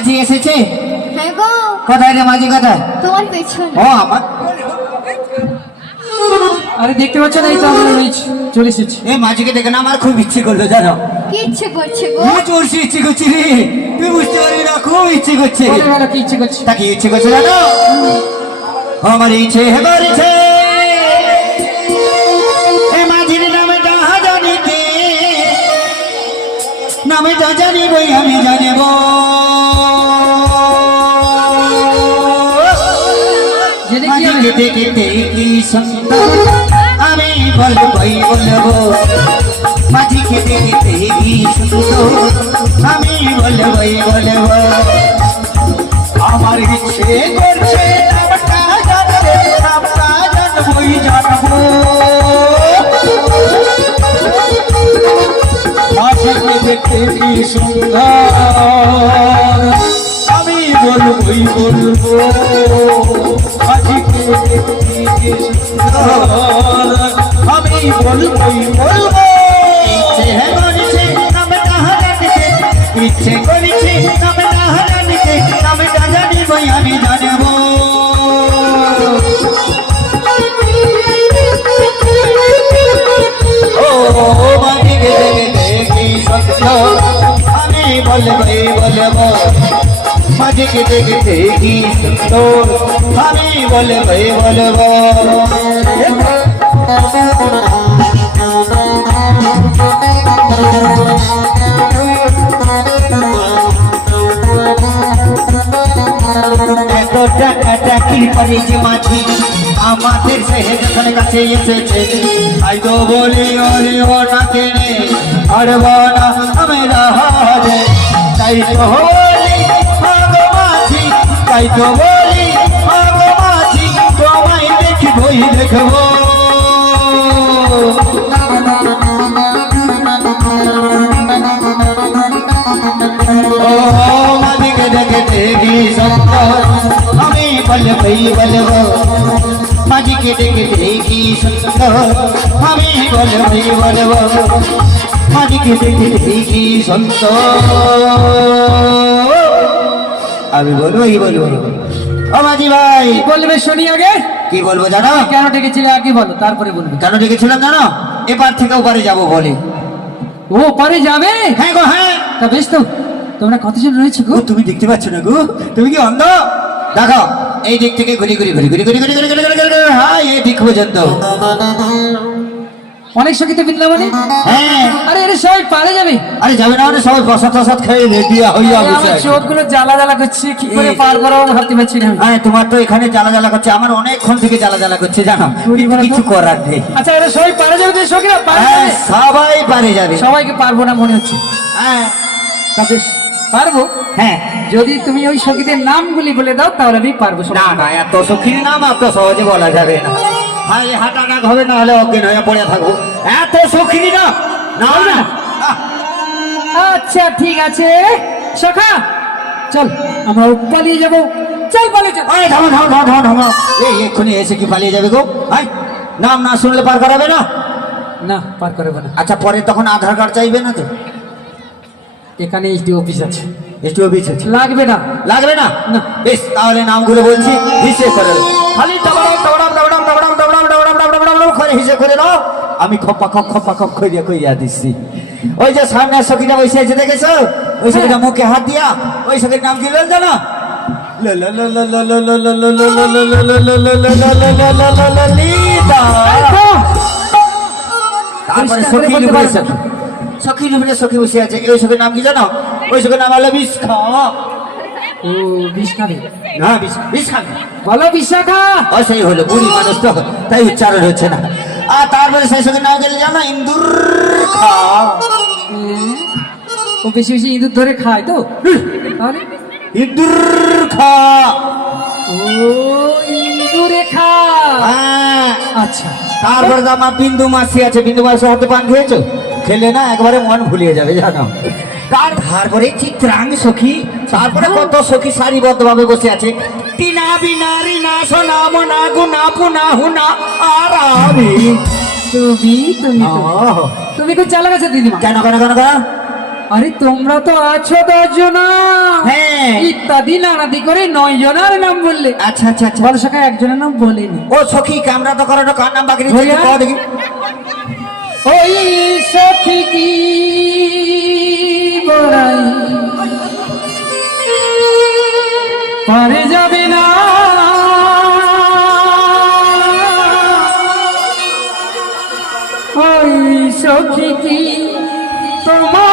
মাঝি এসেছে? হ্যাঁ গো। কোথায় রে মাঝি, কোথায়? তোমার পেছনে। ও আমার, আরে দেখতে পাচ্ছ না, এই তো আমরা চলে এসেছি। এই মাঝিকে দেখে না আমার খুব ইচ্ছে করলো জানো। কি ইচ্ছে করছে গো? চলছি, ইচ্ছে করছি রে, তুই বুঝতে পারবি না, খুব ইচ্ছে করছে। বলো বলো, কি ইচ্ছে করছে? তা কি ইচ্ছে করছে জানো? আমার ইচ্ছে করছে এ মাঝির নামটা জানিতে, নামটা জানিবই আমি জানিব। মাঝিকে দেখতে কি সুন্দর আমি বলবই বলবো, মাঝিকে দেখতে কি সুন্দর আমি বলবই বলবো। আমার ইচ্ছে করছে নামটা জানবো, নামটা জানবই জানবো। মাঝিকে দেখতে কি সুন্দর আমি বলবই বলবো, মাঝিকে দেখতে কি সুন্দর আমি বলবই বলবো। ইচ্ছে করছে নামটা জানতে, ইচ্ছে করছে নামটা জানতে, নামটা জানিবই আমি জানবো। ও মাঝিকে দেখতে কি সুন্দর আমি বলবই বলবো, মাঝিকে দেখতে কি সুন্দর আমি বলবই বলবো। এত টাকা চাকরি করে যে মাঝি আমাদের সেখানে কাছে এসেছে, তাই তো বলি ওরে ও না কেনে পারব না আমি রাহারে। তাই তো বলি আগো মাঝি, তাই তো বলি আগো মাঝি, তোমায় দেখবই দেখবো। ও মাঝিকে দেখতে কি সুন্দর আমি বলবই বলবো, মাঝিকে দেখতে কি সুন্দর আমি বলবই বলবো, মাঝিকে দেখতে কি সুন্দর আমি বলবই বলবো। ও মাঝি ভাই, বলবে শুনি আগে। কি বলবো জানো? কেন ডেকেছিলে আগে বলো, তারপরে বলবে। কেন ডেকেছিলাম জানো? এপার থেকে ওপারে যাবো বলে। ও পারে যাবে? হ্যাঁ গো হ্যাঁ। তা বেশ, তো তোমরা কতজন রয়েছে গো? ও তুমি দেখতে পাচ্ছ না গো? তুমি কি অন্ধ? দেখো এই দিক থেকে ঘুরি ঘুরি ঘুরি ঘুরি ঘুরি ঘুরি ঘুরি ঘুরি ঘুরি ঘুরি, হ্যাঁ এই দিক পর্যন্ত। অনেক সঙ্গীতে বৃন্দাবনে? হ্যাঁ। আরে এরা সবাই পারে যাবে? আরে যাবে না মানে সবাই প্রসাদ টসাদ খেয়ে রেডি হইয়া আমার বসে আছে। চোখগুলো জ্বালা জ্বালা করছে, কি করে পার করাবো ভাবতে পারছি না আমি। হ্যাঁ তোমার তো এখানে জ্বালা জ্বালা করছে, আমার অনেকক্ষণ থেকে জ্বালা জ্বালা করছে জানো, কিন্তু কিছু করার নেই। আচ্ছা এরা সবাই পারে যাবে তো? সঙ্গীরা পারে হ্যাঁ যাবে? সবাই পারে যাবে। সবাইকে পারবো না মনে হচ্ছে। হ্যাঁ তা বেশ, পারবো। হ্যাঁ। যদি তুমি ওই সঙ্গীদের নামগুলি বলে দাও তাহলে আমি পারবো। না না, এত সখীর নাম এত সহজে বলা যাবে না, হাই হাঁটা ডাক হবে, না হলে অজ্ঞান হয়ে পড়ে থাকবো। এত সখীর না না না। আচ্ছা ঠিক আছে সখা, চল আমরা পালিয়ে যাবো। চল পালিয়ে যাবো। এই থামো থামো থামো থামো থামো, এই এক্ষুনি এসে কি পালিয়ে যাবে গো? হাই, নাম না শুনলে পার করাবে না? না, পার করবে না। আচ্ছা পরে তখন আধার কার্ড চাইবে না তো? এখানে এইচডি অফিস আছে, একটু অফিস আছে, লাগবে না। লাগবে না? না। বেশ তাহলে নামগুলো বলছি, হিসেব করে নাও। খালি দাবড়াম দাবড়াম দাবড়াম দাবড়াম দাবড়াম দাবড়াম দাবড়াম দাবড়াম করে হিসেব করে নাও। আমি খপ্পা খপ খপ্পা খপ কইয়া কইয়া দিচ্ছি। ওই যে সামনে সখীটা বসে আছে দেখেছো? ওই সখীটা মুখে হাত দিয়া ওই সখীর নাম কি জানো? তারপরে সখীর উপরে সখীর উপরে সখী বসে আছে, ওই সখীর নাম কি জানো? ওই সখীর নাম হলো বিশাখা। ও বিষ খাবে না বিশাখা বলো, বিশাখা। ও সেই হলো, বুড়ি মানুষ তো তাই উচ্চারণ হচ্ছে না। আর তারপরে সেই সখীর নাম গেলে জানো? ইন্দুর খা। ও বেশি বেশি ইঁদুর ধরে খায় তো, তাহলে ইন্দুর খা। ও ইঁদুরে খা। হ্যাঁ। আচ্ছা তারপরে তো আমার বিন্দু মাসি আছে, বিন্দু মাসি হাতে পান খেয়েছো? খেলে না একবারে মন ভুলিয়ে যাবে জানো। তারপরে চিত্রাং সখী, তারপরে কত সখী সারিবদ্ধ ভাবে বসে আছে। টিনা বিনা রিনা সোনা মনা গুনা পুনা হুনা আর আমি। তুমি তুমি তুমি খুব চালাক আছে দিদিমা। কেন কেন কেন কেন? আরে তোমরা তো আছো 10 জনা, হ্যাঁ। ইত্যাদি নানাদি করে 9 জনের নাম বললে। আচ্ছা আচ্ছা আচ্ছা বল সখা একজনের নাম বলিনি। ও সখী কামরা তো করো কার নাম বাকি ভৈয়া? কও দেখি ওই সখী কি বড়াই পারে যাবে না, ওই সখী কি তোমার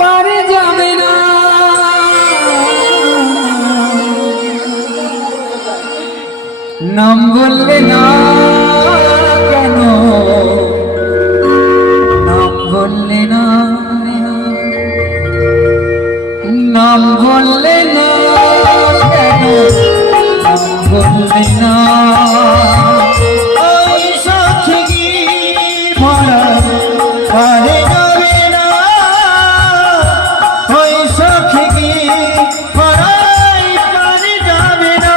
পারে যাবে না। নাম বললে না কেন, নাম বললে না, নাম বললে না কেন, নাম বললে না। ওই সখী কি মারা পারে যাবে না ওই সখী কি পারাই পারে যাবে না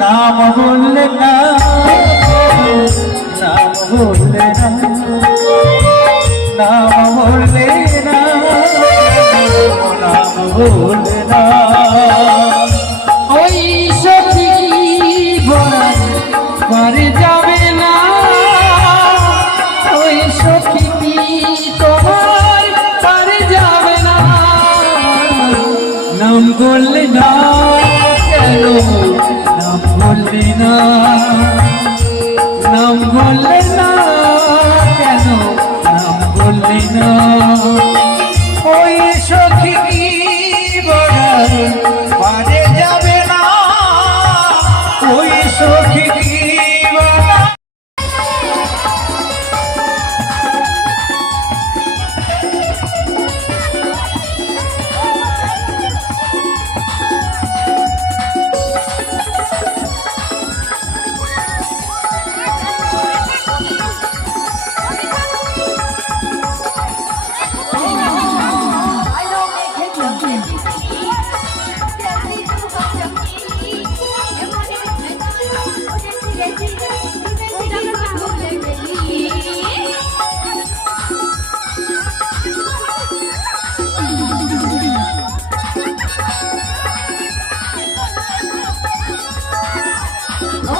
নাম বললে না, নাম বললে না, নাম বললে না, নাম বললে না। ওই সখী বড়াই পারে যাবে না, ওই সখী তোমার পারে যাবে না। নাম বললে না কেন, নাম বললে না, নাম বললে না কেন, নাম বললে না। ওই সখী বড়াই পারে যাবে না, ওই সখী বড়াই। ও